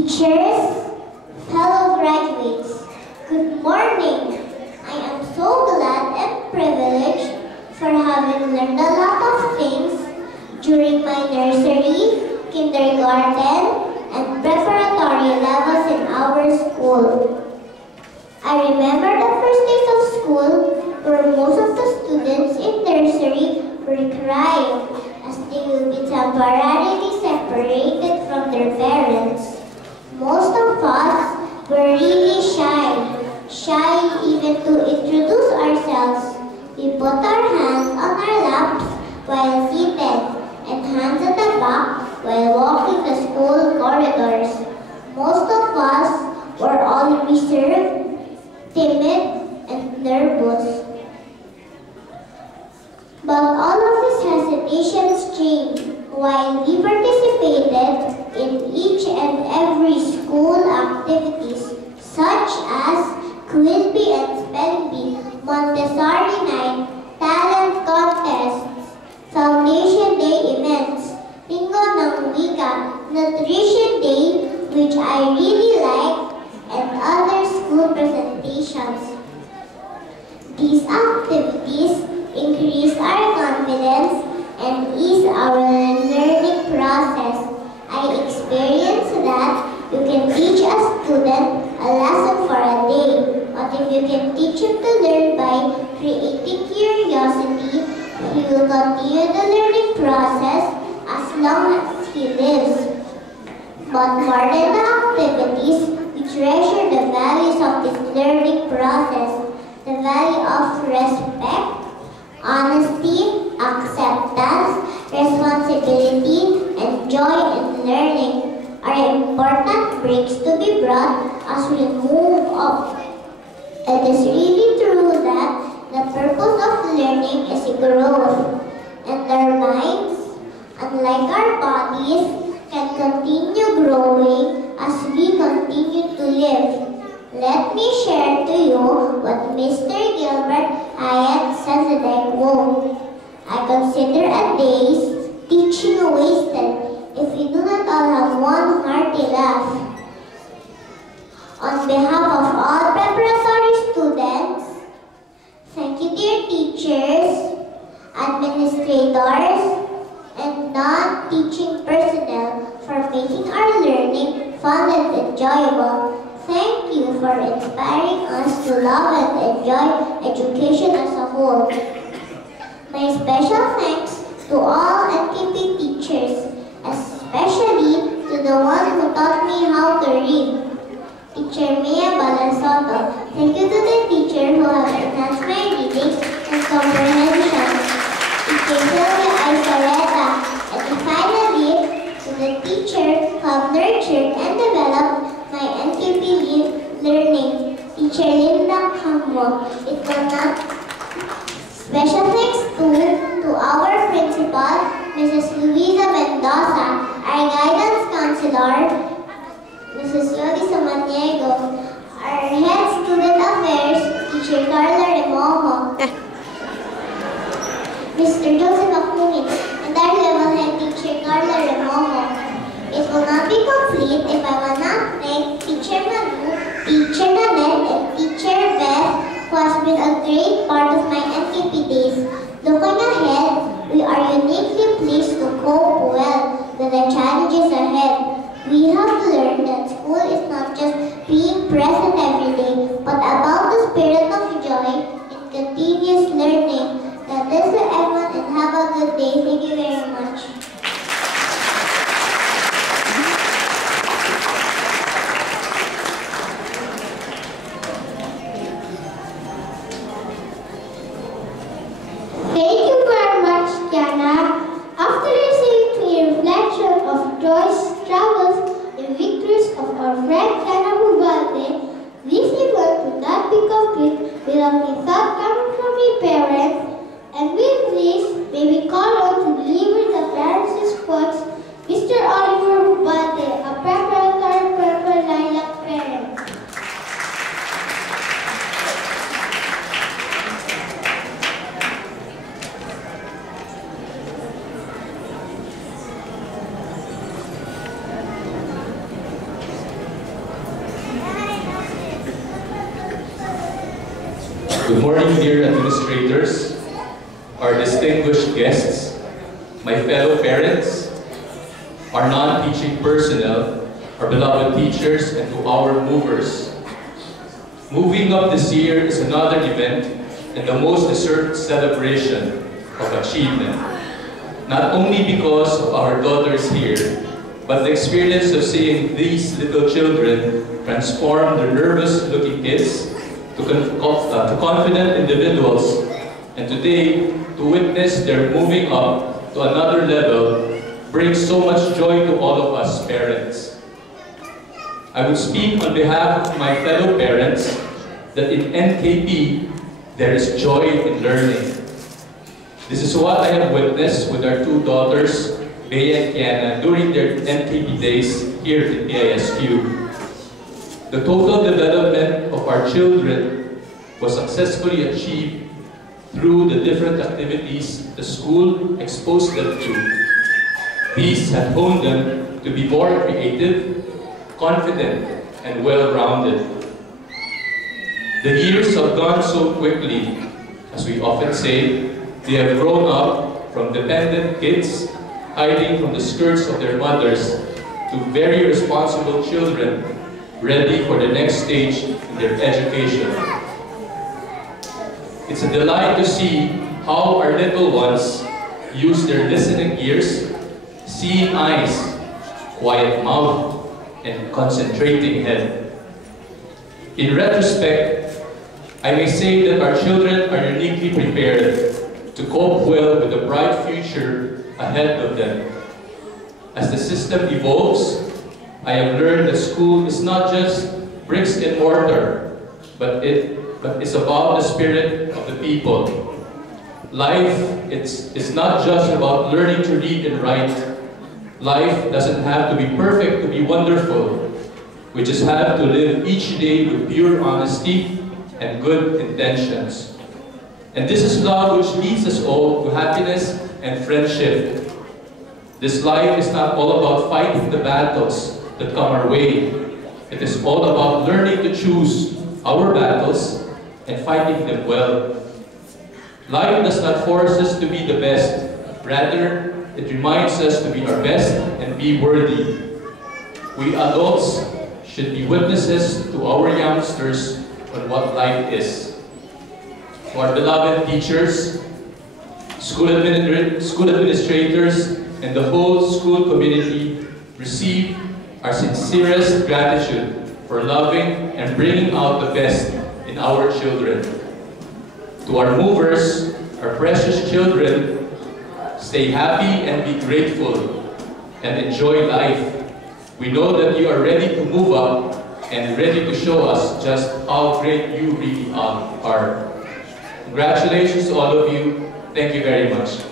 Teachers, fellow graduates, good morning. I am so glad and privileged for having learned a lot of things during my nursery, kindergarten, and preparatory levels in our school. I remember the first days of school where most of the students in nursery were crying as they will be temporarily separated from their parents. Most of us were really shy even to introduce ourselves. We put our hands on our laps while seated and hands at the back while walking the school corridors. Most of us were all reserved, timid, and nervous. But all of these hesitations changed while we participated in each and every school activities such as Quiz Bee and Spelling Bee, Montessori Night, talent contests, Foundation Day events, Linggo ng Wika, Nutrition Day, which I really liked, and other school presentations. These activities increase our confidence and ease our learning process. I experienced that you can teach a student a lesson for a day, but if you can teach him to learn by creating curiosity, he will continue the learning process as long as he lives. But more than the activities, we treasure the values of this learning process. The value of respect, honesty, acceptance, responsibility, and joy in learning are important breaks to be brought as we move up. It is really true that the purpose of learning is growth, and our minds, unlike our bodies, can continue growing as we continue to live. Let me share to you what Mr. Gilbert Hyatt says in a quote. I consider a day's teaching wasted if we do not all have one hearty laugh. On behalf of all preparatory students, thank you dear teachers, administrators, and non-teaching personnel for making our learning fun and enjoyable. Thank you for inspiring us to love and enjoy education as a whole. My special thanks to all NKP teachers, especially to the one who taught me how to read, Teacher Mia Balansoto. Thank you to the teacher who has enhanced my reading and comprehension, Teacher Sylvia Isoreta, and finally to the teacher who have nurtured and developed my NKP learning, Teacher Linda Cambo. It will not. Special thanks to our principal, Mrs. Luisa Mendoza, our guidance counselor, Mrs. Yoli Samaniego, our head student affairs, Teacher Carla Remojo, Mr. Joseph Akunin, and our level head Teacher Carla Remojo. It will not be complete if I will not thank Teacher Manu, Teacher Nanette, and Teacher Beth, who has been a great part of my NKP days. Looking ahead, we are uniquely pleased to cope well with the challenges ahead. We have learned that school is not just being present every day, but about the spirit of joy in continuous learning. That is everyone, and have a good day. Thank you. Good morning, dear administrators, our distinguished guests, my fellow parents, our non-teaching personnel, our beloved teachers, and to our movers. Moving Up this year is another event and the most deserved celebration of achievement. Not only because of our daughters here, but the experience of seeing these little children transform their nervous-looking kids to confident individuals, and today, to witness their moving up to another level brings so much joy to all of us parents. I would speak on behalf of my fellow parents that in NKP, there is joy in learning. This is what I have witnessed with our two daughters, Bea and Kiana, during their NKP days here in PISQ. The total development of our children was successfully achieved through the different activities the school exposed them to. These have honed them to be more creative, confident, and well-rounded. The years have gone so quickly. As we often say, they have grown up from dependent kids hiding from the skirts of their mothers to very responsible children ready for the next stage in their education. It's a delight to see how our little ones use their listening ears, seeing eyes, quiet mouth, and concentrating head. In retrospect, I may say that our children are uniquely prepared to cope well with the bright future ahead of them. As the system evolves, I have learned that school is not just bricks and mortar, but it's about the spirit of the people. Life it's not just about learning to read and write. Life doesn't have to be perfect to be wonderful. We just have to live each day with pure honesty and good intentions. And this is love which leads us all to happiness and friendship. This life is not all about fighting the battles that come our way. It is all about learning to choose our battles and fighting them well. Life does not force us to be the best. Rather, it reminds us to be our best and be worthy. We adults should be witnesses to our youngsters on what life is. To our beloved teachers, school administrators, and the whole school community, receive our sincerest gratitude for loving and bringing out the best in our children. To our movers, our precious children, stay happy and be grateful and enjoy life. We know that you are ready to move up and ready to show us just how great you really are. Congratulations to all of you. Thank you very much.